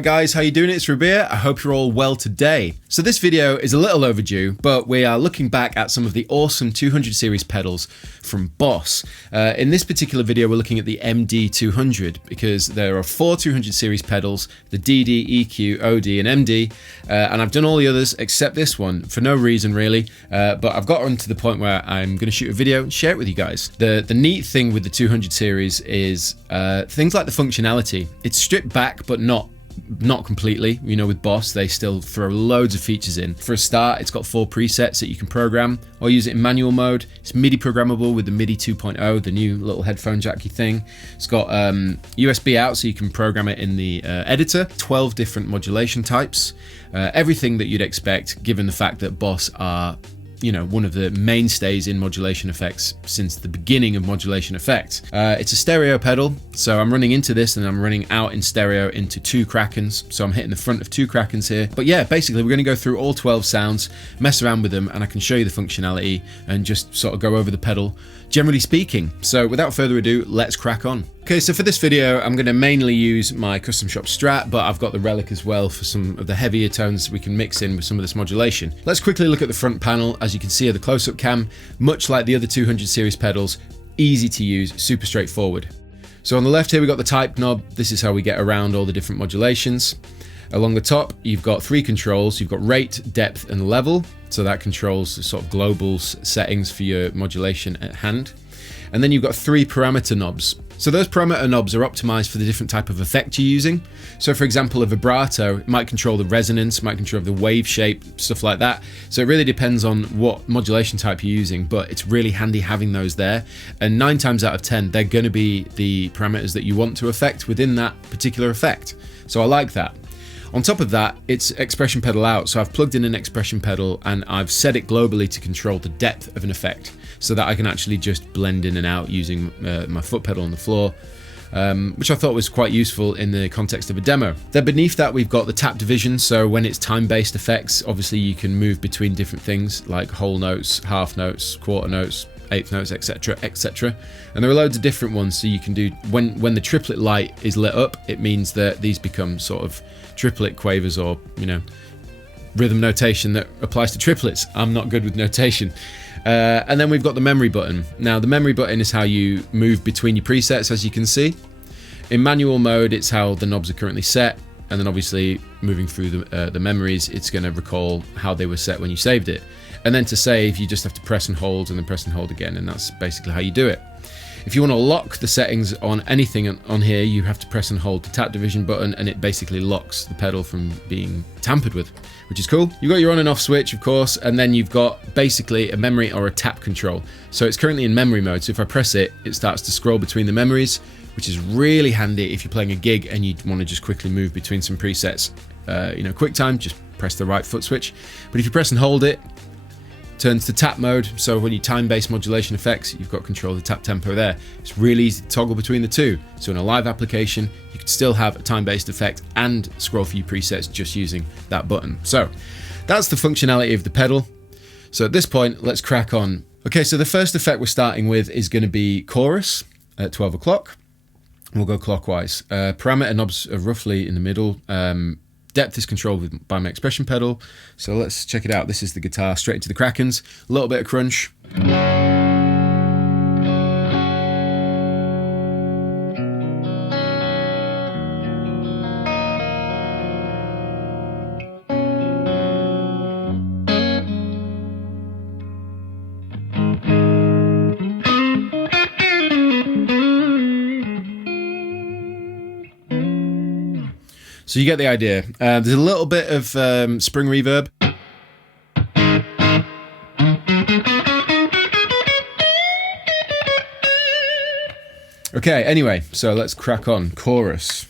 Alright guys, how you doing? It's Rabea. I hope you're all well today. So this video is a little overdue, but we are looking back at some of the awesome 200 series pedals from Boss. In this particular video, we're looking at the MD-200 because there are 4 200 series pedals, the DD, EQ, OD and MD, and I've done all the others except this one for no reason really, but I've got on to the point where I'm going to shoot a video and share it with you guys. The neat thing with the 200 series is things like the functionality. It's stripped back, but not completely. You know, with Boss, they still throw loads of features in. For a start, it's got 4 presets that you can program or use it in manual mode. It's MIDI programmable with the MIDI 2.0, the new little headphone jacky thing. It's got USB out, so you can program it in the editor. 12 different modulation types. Everything that you'd expect, given the fact that Boss are, you know, one of the mainstays in modulation effects since the beginning of modulation effects. It's a stereo pedal, so I'm running into this and I'm running out in stereo into 2 Krakens, so I'm hitting the front of 2 Krakens here. But yeah, basically we're going to go through all 12 sounds, mess around with them, and I can show you the functionality and just sort of go over the pedal, generally speaking. So without further ado, let's crack on. Okay, so for this video, I'm going to mainly use my custom shop Strat, but I've got the Relic as well for some of the heavier tones we can mix in with some of this modulation. Let's quickly look at the front panel. As you can see, the close-up cam, much like the other 200 series pedals, easy to use, super straightforward. So on the left here, we've got the type knob. This is how we get around all the different modulations. Along the top, you've got 3 controls. You've got rate, depth, and level. So that controls the sort of global settings for your modulation at hand. And then you've got 3 parameter knobs. So those parameter knobs are optimized for the different type of effect you're using. So for example, a vibrato, it might control the resonance, might control the wave shape, stuff like that. So it really depends on what modulation type you're using, but it's really handy having those there. And 9 times out of 10, they're going to be the parameters that you want to affect within that particular effect. So I like that. On top of that, it's expression pedal out. So I've plugged in an expression pedal and I've set it globally to control the depth of an effect so that I can actually just blend in and out using my foot pedal on the floor, which I thought was quite useful in the context of a demo. Then beneath that, we've got the tap division. So when it's time-based effects, obviously you can move between different things like whole notes, half notes, quarter notes, eighth notes, etc, etc, and there are loads of different ones. So you can do, when the triplet light is lit up, it means that these become sort of triplet quavers, or, you know, rhythm notation that applies to triplets. I'm not good with notation. And then we've got the memory button. Now the memory button is how you move between your presets, as you can see. In manual mode, it's how the knobs are currently set, and then obviously moving through the memories, it's going to recall how they were set when you saved it. And then to save, you just have to press and hold and then press and hold again, and that's basically how you do it. If you want to lock the settings on anything on here, you have to press and hold the tap division button, and it basically locks the pedal from being tampered with, which is cool. You've got your on and off switch, of course, and then you've got basically a memory or a tap control. So it's currently in memory mode, so if I press it, it starts to scroll between the memories, which is really handy if you're playing a gig and you want to just quickly move between some presets. You know, quick time, just press the right foot switch. But if you press and hold it, turns to tap mode. So when you time-based modulation effects, you've got control of the tap tempo there. It's really easy to toggle between the two. So in a live application, you could still have a time-based effect and scroll for your presets just using that button. So that's the functionality of the pedal. So at this point, let's crack on. Okay, so the first effect we're starting with is going to be chorus at 12 o'clock. We'll go clockwise. Parameter knobs are roughly in the middle. Depth is controlled by my expression pedal. So let's check it out. This is the guitar straight into the Krakens. A little bit of crunch. So you get the idea. There's a little bit of spring reverb. Okay, anyway, so let's crack on. Chorus.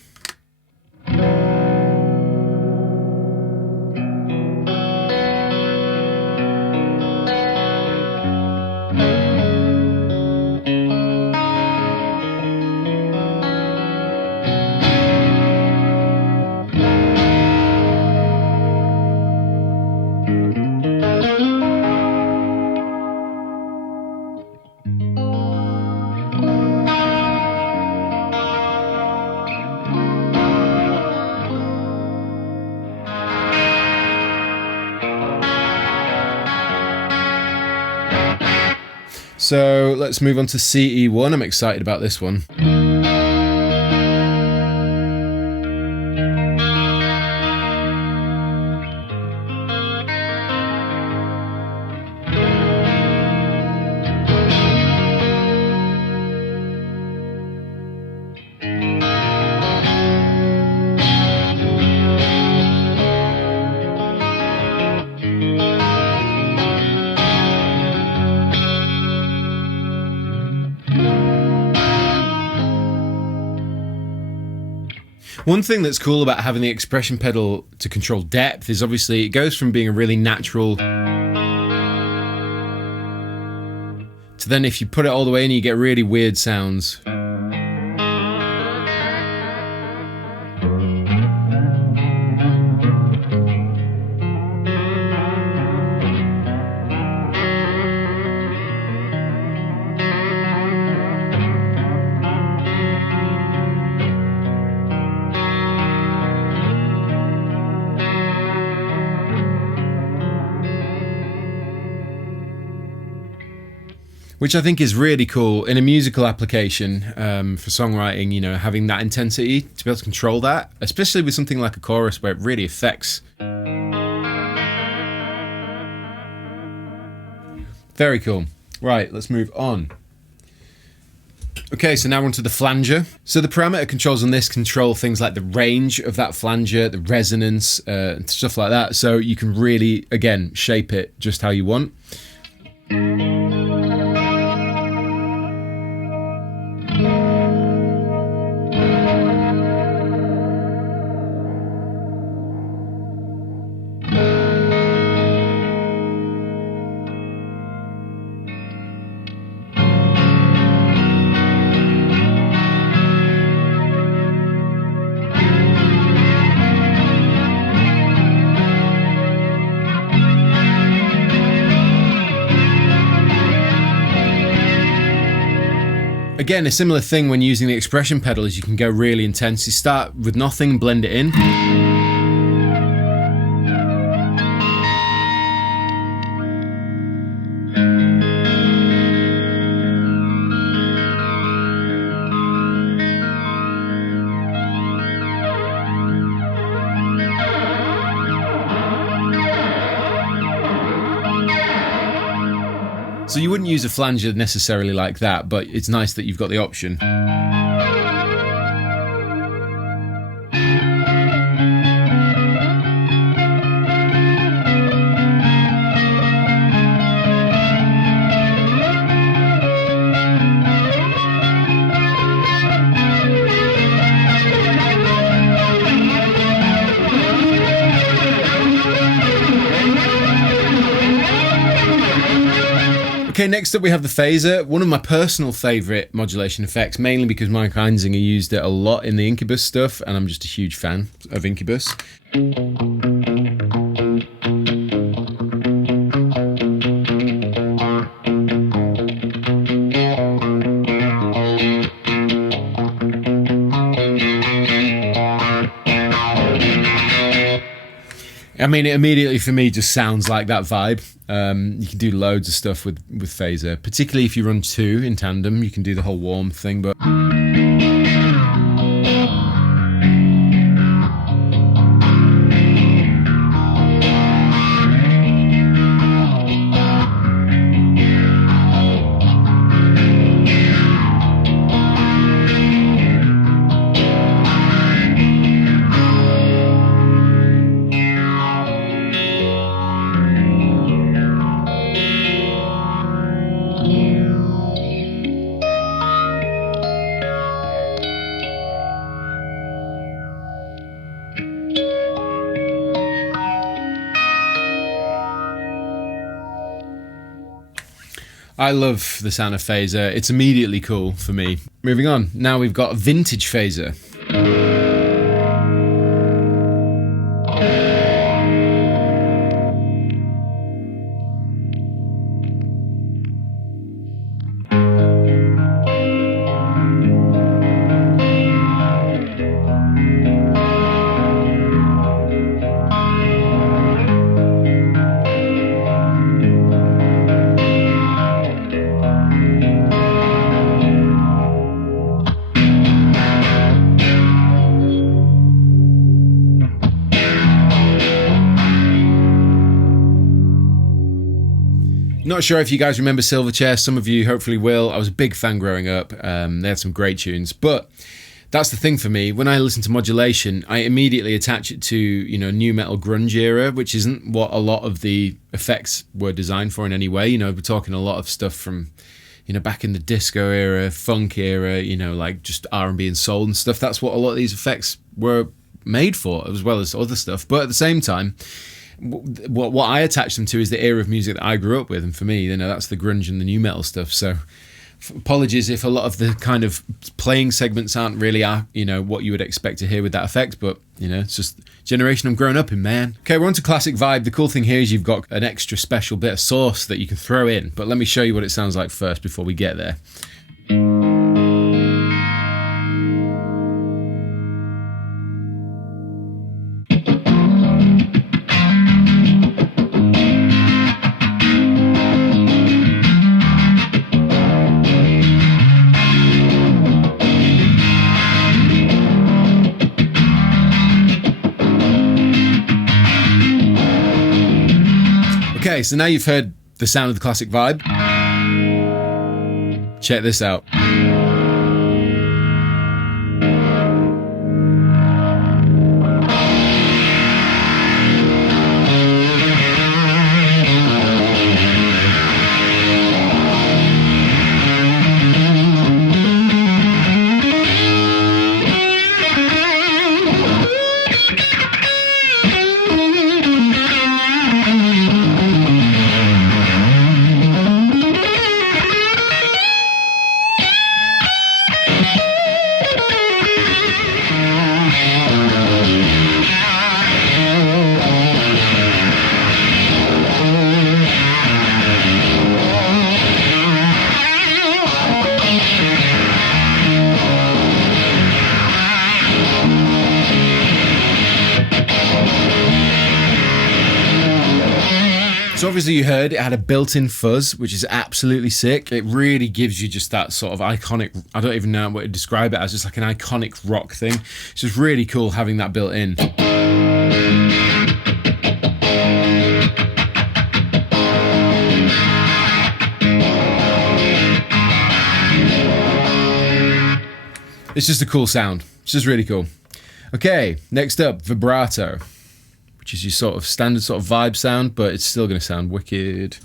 So let's move on to CE1. I'm excited about this one. One thing that's cool about having the expression pedal to control depth is obviously it goes from being a really natural to then if you put it all the way in, you get really weird sounds. Which I think is really cool in a musical application for songwriting, you know, having that intensity, to be able to control that, especially with something like a chorus where it really affects. Very cool. Right, let's move on. Okay, so now we're onto the flanger. So the parameter controls on this control things like the range of that flanger, the resonance, and stuff like that. So you can really, again, shape it just how you want. Again, a similar thing when using the expression pedal is you can go really intense. You start with nothing, blend it in. So you wouldn't use a flanger necessarily like that, but it's nice that you've got the option. Okay, next up we have the phaser, one of my personal favourite modulation effects, mainly because Mike Einzinger used it a lot in the Incubus stuff, and I'm just a huge fan of Incubus. I mean, it immediately for me just sounds like that vibe. You can do loads of stuff with phaser, particularly if you run two in tandem. You can do the whole warm thing, but I love the sound of phaser. It's immediately cool for me. Moving on, now we've got vintage phaser. Not sure if you guys remember Silverchair. Some of you hopefully will. I was a big fan growing up. They had some great tunes, but that's the thing for me. When I listen to modulation, I immediately attach it to, you know, new metal grunge era, which isn't what a lot of the effects were designed for in any way. You know, we're talking a lot of stuff from, you know, back in the disco era, funk era, you know, like just R&B and soul and stuff. That's what a lot of these effects were made for, as well as other stuff. But at the same time, what I attach them to is the era of music that I grew up with, and for me, you know, that's the grunge and the new metal stuff. So apologies if a lot of the kind of playing segments aren't really, you know, what you would expect to hear with that effect, but, you know, it's just generation I'm growing up in, man. Okay, we're on to classic vibe. The cool thing here is you've got an extra special bit of sauce that you can throw in, but let me show you what it sounds like first before we get there. Okay, so now you've heard the sound of the classic vibe. Check this out. So obviously you heard it had a built-in fuzz, which is absolutely sick. It really gives you just that sort of iconic, I don't even know what to describe it as, just like an iconic rock thing. It's just really cool having that built in. It's just a cool sound. It's just really cool. Okay, next up, vibrato, which is your sort of standard sort of vibe sound, but it's still going to sound wicked.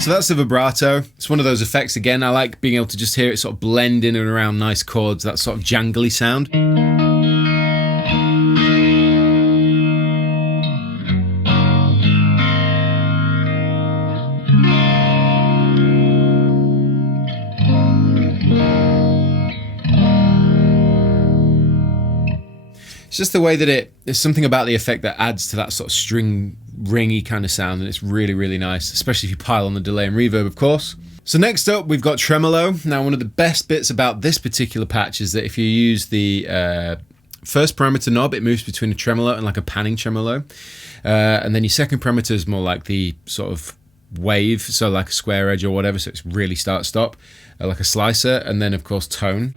So that's the vibrato. It's one of those effects, again, I like being able to just hear it sort of blend in and around nice chords, that sort of jangly sound. It's just the way that there's something about the effect that adds to that sort of string ringy kind of sound, and it's really, really nice, especially if you pile on the delay and reverb, of course. So next up, we've got tremolo. Now, one of the best bits about this particular patch is that if you use the first parameter knob, it moves between a tremolo and like a panning tremolo. And then your second parameter is more like the sort of wave, so like a square edge or whatever, so it's really start-stop, like a slicer, and then, of course, tone.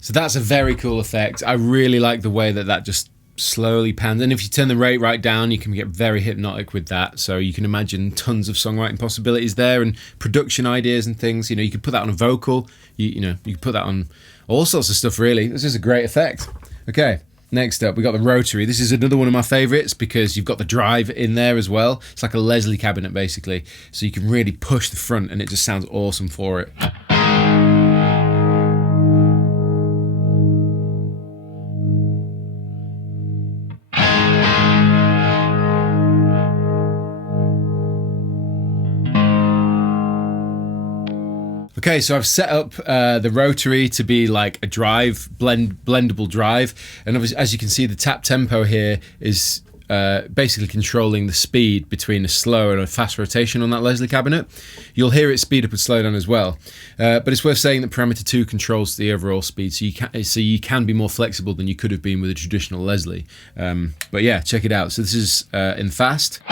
So that's a very cool effect. I really like the way that that just slowly pans. And if you turn the rate right down, you can get very hypnotic with that. So you can imagine tons of songwriting possibilities there and production ideas and things. You know, you could put that on a vocal. You know, you could put that on all sorts of stuff, really. This is a great effect. Okay, Next up, we got the Rotary. This is another one of my favorites because you've got the drive in there as well. It's like a Leslie cabinet basically, so you can really push the front and it just sounds awesome for it. Okay, so I've set up the Rotary to be like a drive, blendable drive, and obviously, as you can see, the tap tempo here is basically controlling the speed between a slow and a fast rotation on that Leslie cabinet. You'll hear it speed up and slow down as well, but it's worth saying that parameter 2 controls the overall speed, so you can be more flexible than you could have been with a traditional Leslie. But yeah, check it out. So this is in fast.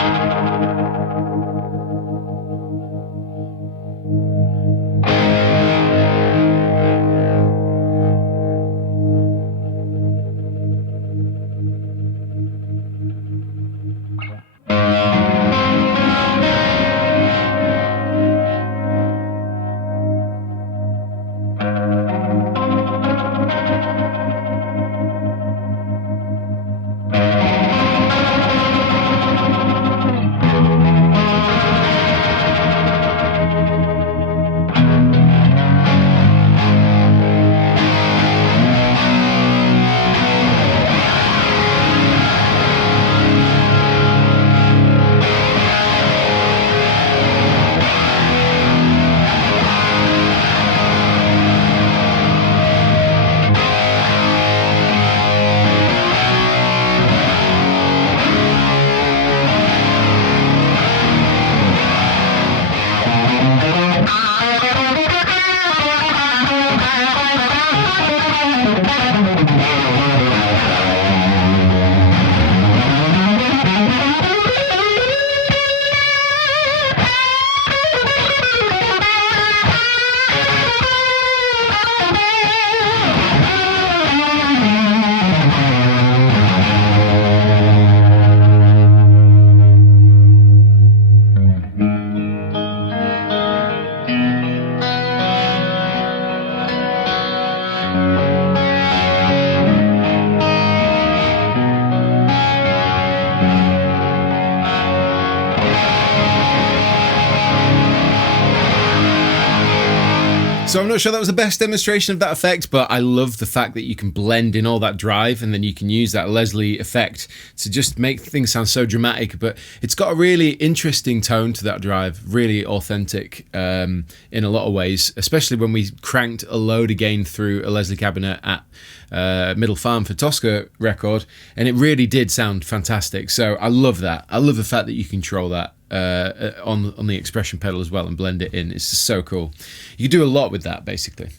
So I'm not sure that was the best demonstration of that effect, but I love the fact that you can blend in all that drive and then you can use that Leslie effect to just make things sound so dramatic. But it's got a really interesting tone to that drive, really authentic in a lot of ways, especially when we cranked a load of gain through a Leslie cabinet at Middle Farm for Tosca record, and it really did sound fantastic. So I love that. I love the fact that you control that on the expression pedal as well and blend it in. It's just so cool. You can do a lot with that basically.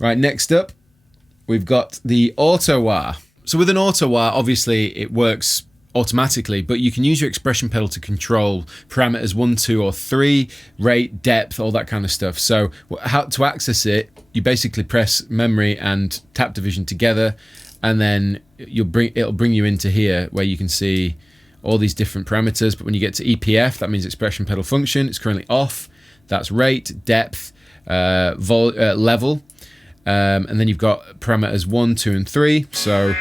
Right, next up we've got the auto wah. So with an auto wah, obviously it works automatically, but you can use your expression pedal to control parameters 1, 2 or 3, rate, depth, all that kind of stuff. So how to access it, you basically press memory and tap division together, and then it'll bring you into here where you can see all these different parameters. But when you get to EPF, that means expression pedal function. It's currently off. That's rate, depth, level, and then you've got parameters 1, 2 and 3. So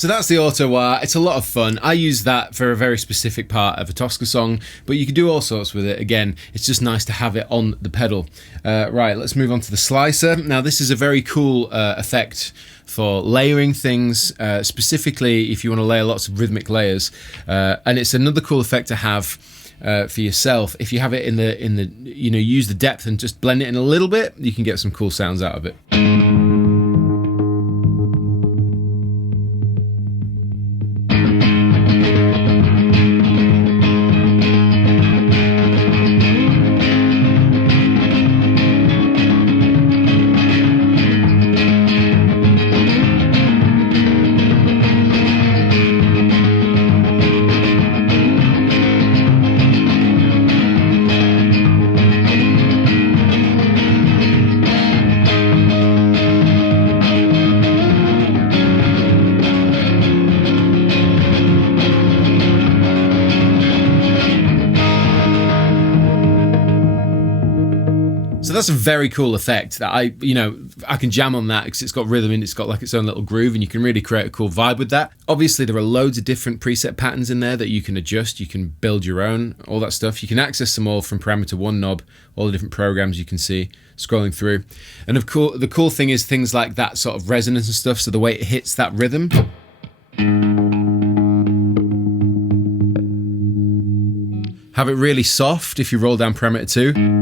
So that's the auto wah. It's a lot of fun. I use that for a very specific part of a Tosca song, but you can do all sorts with it. Again, it's just nice to have it on the pedal. Right, let's move on to the slicer. Now this is a very cool effect for layering things, specifically if you want to layer lots of rhythmic layers. And it's another cool effect to have for yourself. If you have it in the use the depth and just blend it in a little bit, you can get some cool sounds out of it. So that's a very cool effect that I can jam on that because it's got rhythm and it's got like its own little groove, and you can really create a cool vibe with that. Obviously, there are loads of different preset patterns in there that you can adjust. You can build your own, all that stuff. You can access them all from parameter 1 knob, all the different programs you can see scrolling through. And of course, the cool thing is things like that sort of resonance and stuff. So the way it hits that rhythm. Have it really soft if you roll down parameter 2.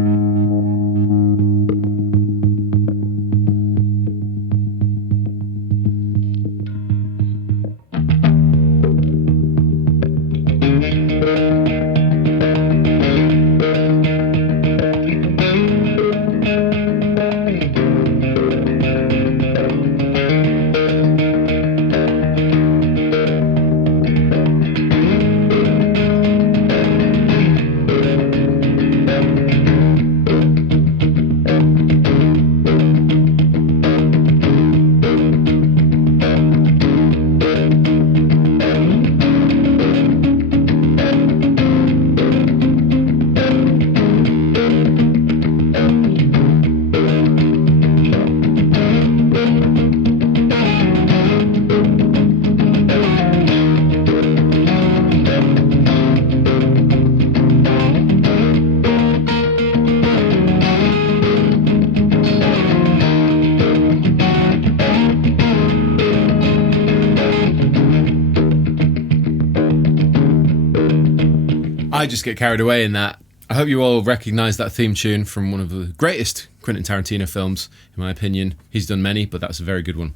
I just get carried away in that. I hope you all recognise that theme tune from one of the greatest Quentin Tarantino films, in my opinion. He's done many, but that's a very good one.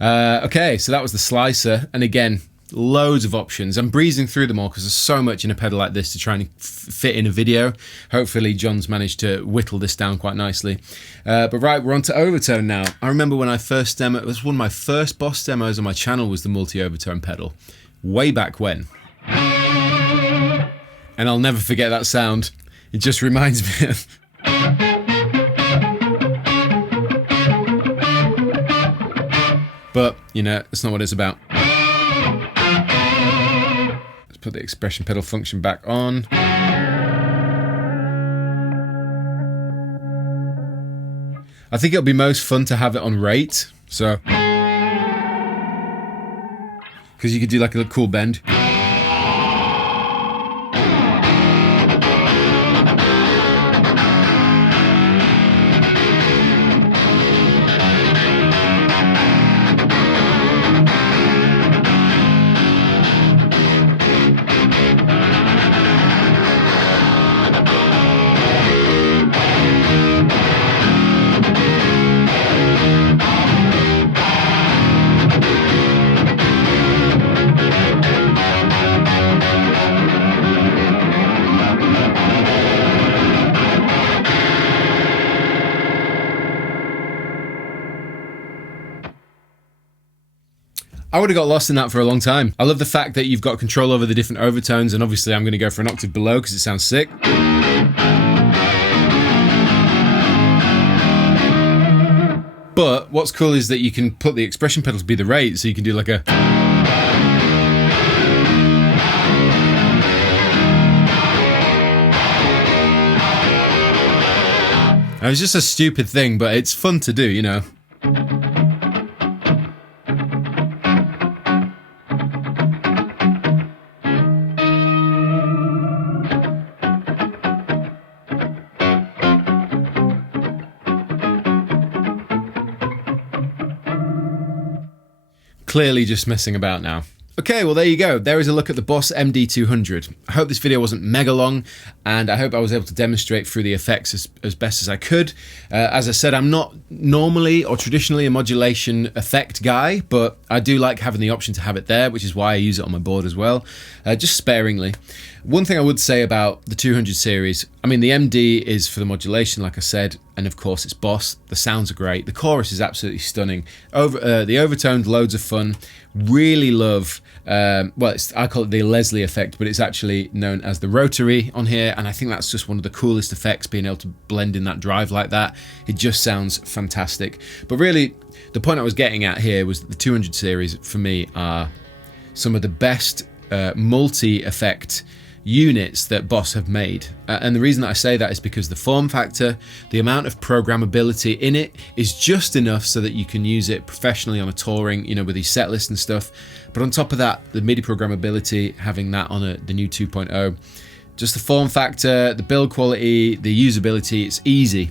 Okay, so that was the slicer. And again, loads of options. I'm breezing through them all because there's so much in a pedal like this to try and fit in a video. Hopefully John's managed to whittle this down quite nicely. But right, we're on to overtone now. I remember when I first demoed, it was one of my first Boss demos on my channel was the multi-overtone pedal. Way back when. And I'll never forget that sound. It just reminds me of... But, that's not what it's about. Let's put the expression pedal function back on. I think it'll be most fun to have it on rate. So... because you could do like a cool bend. I would have got lost in that for a long time. I love the fact that you've got control over the different overtones, and obviously I'm going to go for an octave below because it sounds sick. But what's cool is that you can put the expression pedal to be the rate, so you can do like a... It was just a stupid thing, but it's fun to do, clearly just messing about now. Okay, well there you go. There is a look at the Boss MD-200. I hope this video wasn't mega long, and I hope I was able to demonstrate through the effects as best as I could. As I said, I'm not normally or traditionally a modulation effect guy, but I do like having the option to have it there, which is why I use it on my board as well, just sparingly. One thing I would say about the 200 series, I mean the MD is for the modulation, like I said, and of course it's Boss. The sounds are great. The chorus is absolutely stunning. The overtones, loads of fun. Really love, I call it the Leslie effect, but it's actually known as the Rotary on here, and I think that's just one of the coolest effects, being able to blend in that drive like that. It just sounds fantastic. But really, the point I was getting at here was that the 200 series, for me, are some of the best multi-effect units that Boss have made. And the reason that I say that is because the form factor, the amount of programmability in it is just enough so that you can use it professionally on a touring, you know, with these set lists and stuff. But on top of that, the MIDI programmability, having that on the new 2.0, just the form factor, the build quality, the usability, it's easy.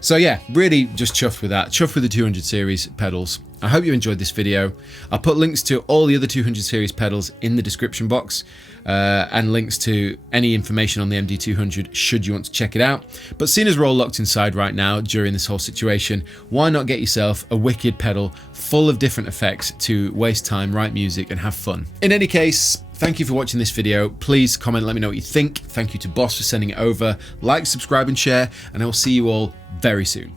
So yeah, really just chuffed with that. Chuffed with the 200 series pedals. I hope you enjoyed this video. I'll put links to all the other 200 series pedals in the description box, and links to any information on the MD-200 should you want to check it out. But seeing as we're all locked inside right now during this whole situation, why not get yourself a wicked pedal full of different effects to waste time, write music and have fun. In any case, thank you for watching this video. Please comment, let me know what you think. Thank you to Boss for sending it over. Like, subscribe and share, and I will see you all very soon.